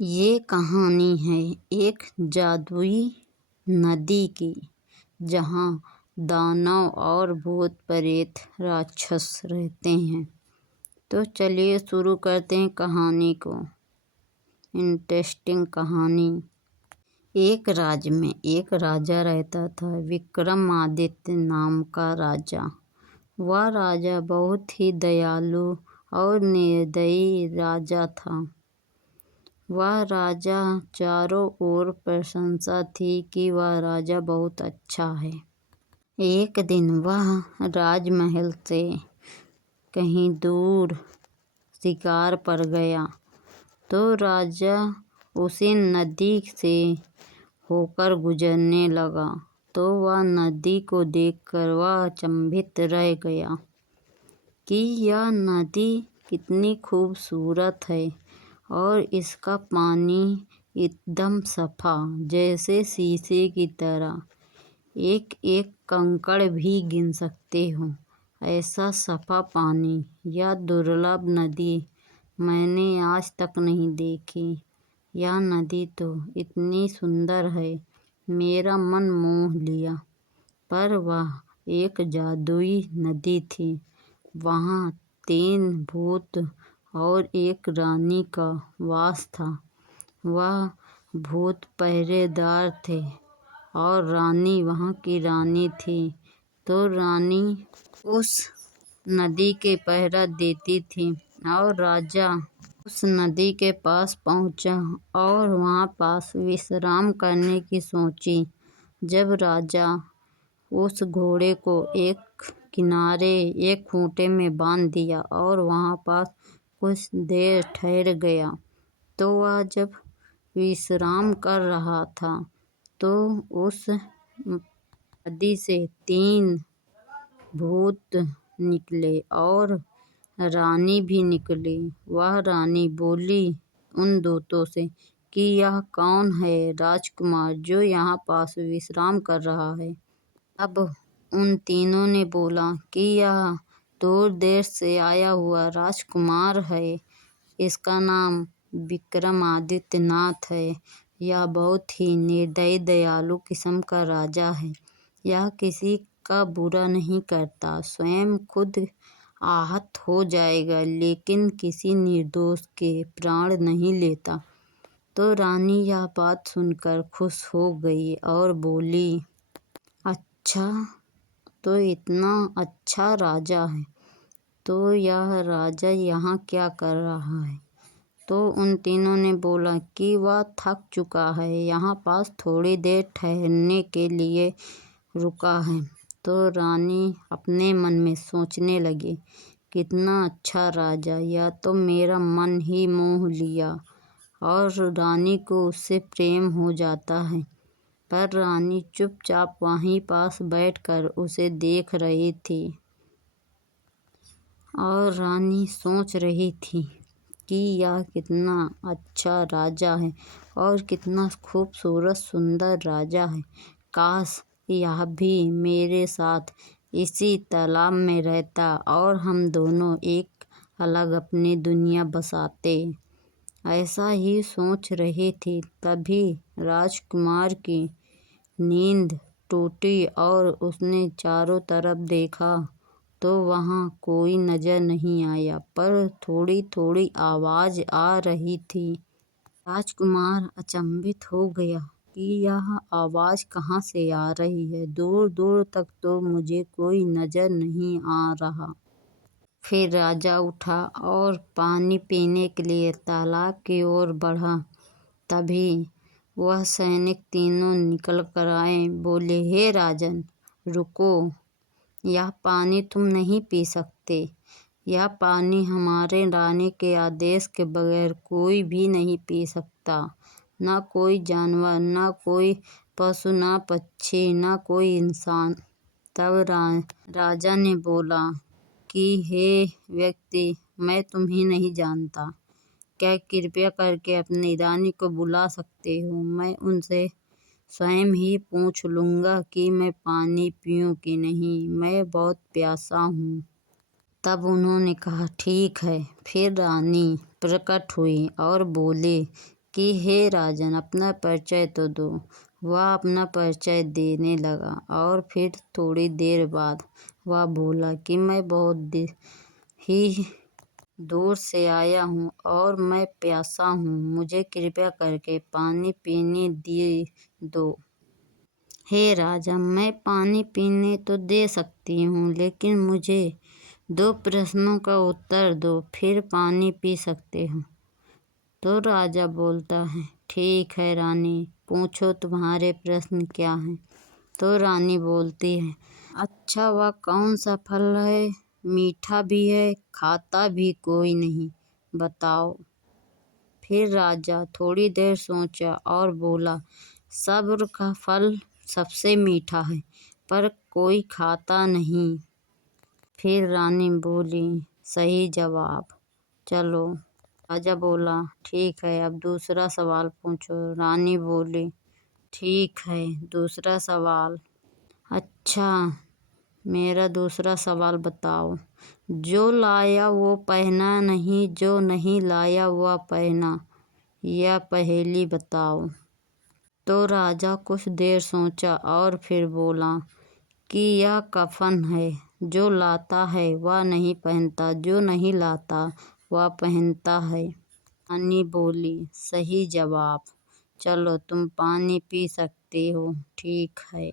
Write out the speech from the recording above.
ये कहानी है एक जादुई नदी की, जहाँ दानव और भूत प्रेत राक्षस रहते हैं। तो चलिए शुरू करते हैं कहानी को। इंटरेस्टिंग कहानी। एक राज्य में एक राजा रहता था, विक्रमादित्य नाम का राजा। वह राजा बहुत ही दयालु और निर्दयी राजा था। वह राजा चारों ओर प्रशंसा थी कि वह राजा बहुत अच्छा है। एक दिन वह राजमहल से कहीं दूर शिकार पर गया, तो राजा उसी नदी से होकर गुजरने लगा। तो वह नदी को देखकर वह अचंभित रह गया कि यह नदी कितनी खूबसूरत है और इसका पानी एकदम सफ़ा, जैसे शीशे की तरह। एक एक कंकड़ भी गिन सकते हो, ऐसा सफ़ा पानी। यह दुर्लभ नदी मैंने आज तक नहीं देखी। यह नदी तो इतनी सुंदर है, मेरा मन मोह लिया। पर वह एक जादुई नदी थी। वहाँ 3 भूत और एक रानी का वास था। वह भूत पहरेदार थे और रानी वहाँ की रानी थी। तो रानी उस नदी के पहरा देती थी और राजा उस नदी के पास पहुँचा और वहाँ पास विश्राम करने की सोची। जब राजा उस घोड़े को एक किनारे एक खूंटे में बांध दिया और वहाँ पास कुछ देर ठहर गया, तो वह जब विश्राम कर रहा था, तो उस नदी से 3 भूत निकले और रानी भी निकली। वह रानी बोली उन दूतों से कि यह कौन है राजकुमार जो यहाँ पास विश्राम कर रहा है। अब उन तीनों ने बोला कि यह दूर देश से आया हुआ राजकुमार है। इसका नाम विक्रमादित्य नाथ है। यह बहुत ही निर्दयी दयालु किस्म का राजा है। यह किसी का बुरा नहीं करता, स्वयं खुद आहत हो जाएगा, लेकिन किसी निर्दोष के प्राण नहीं लेता। तो रानी यह बात सुनकर खुश हो गई और बोली, अच्छा, तो इतना अच्छा राजा है, तो यह राजा यहाँ क्या कर रहा है? तो उन तीनों ने बोला कि वह थक चुका है, यहाँ पास थोड़ी देर ठहरने के लिए रुका है। तो रानी अपने मन में सोचने लगी, कितना अच्छा राजा, यह तो मेरा मन ही मोह लिया और रानी को उससे प्रेम हो जाता है। पर रानी चुपचाप वहीं पास बैठकर उसे देख रही थी और रानी सोच रही थी कि यह कितना अच्छा राजा है और कितना खूबसूरत सुंदर राजा है। काश यह भी मेरे साथ इसी तालाब में रहता और हम दोनों एक अलग अपनी दुनिया बसाते। ऐसा ही सोच रही थी, तभी राजकुमार की नींद टूटी और उसने चारों तरफ देखा, तो वहाँ कोई नजर नहीं आया, पर थोड़ी थोड़ी आवाज आ रही थी। राजकुमार अचंभित हो गया कि यह आवाज कहाँ से आ रही है। दूर दूर तक तो मुझे कोई नजर नहीं आ रहा। फिर राजा उठा और पानी पीने के लिए तालाब की ओर बढ़ा। तभी वह सैनिक तीनों निकल कर आए। बोले, हे राजन, रुको, यह पानी तुम नहीं पी सकते। यह पानी हमारे रानी के आदेश के बगैर कोई भी नहीं पी सकता। न कोई जानवर, न कोई पशु, न पक्षी, न कोई इंसान। तब राजा ने बोला कि हे व्यक्ति, मैं तुम्हें नहीं जानता। क्या कृपया करके अपनी रानी को बुला सकते हो? मैं उनसे स्वयं ही पूछ लूँगा कि मैं पानी पीऊँ कि नहीं, मैं बहुत प्यासा हूँ। तब उन्होंने कहा, ठीक है। फिर रानी प्रकट हुई और बोले कि हे राजन, अपना परिचय तो दो। वह अपना परिचय देने लगा और फिर थोड़ी देर बाद वह बोला कि मैं बहुत ही दूर से आया हूँ और मैं प्यासा हूँ, मुझे कृपया करके पानी पीने दो। हे राजा, मैं पानी पीने तो दे सकती हूँ, लेकिन मुझे 2 प्रश्नों का उत्तर दो, फिर पानी पी सकते हो। तो राजा बोलता है, ठीक है रानी, पूछो तुम्हारे प्रश्न क्या हैं। तो रानी बोलती है, अच्छा वह कौन सा फल है, मीठा भी है, खाता भी कोई नहीं, बताओ। फिर राजा थोड़ी देर सोचा और बोला, सब्र का फल सबसे मीठा है, पर कोई खाता नहीं। फिर रानी बोली, सही जवाब, चलो। राजा बोला, ठीक है, अब दूसरा सवाल पूछो। रानी बोली, ठीक है, दूसरा सवाल। अच्छा, मेरा दूसरा सवाल बताओ। जो लाया वो पहना नहीं, जो नहीं लाया वह पहना, यह पहेली बताओ। तो राजा कुछ देर सोचा और फिर बोला कि यह कफन है, जो लाता है वह नहीं पहनता, जो नहीं लाता वह पहनता है। रानी बोली, सही जवाब, चलो तुम पानी पी सकते हो। ठीक है।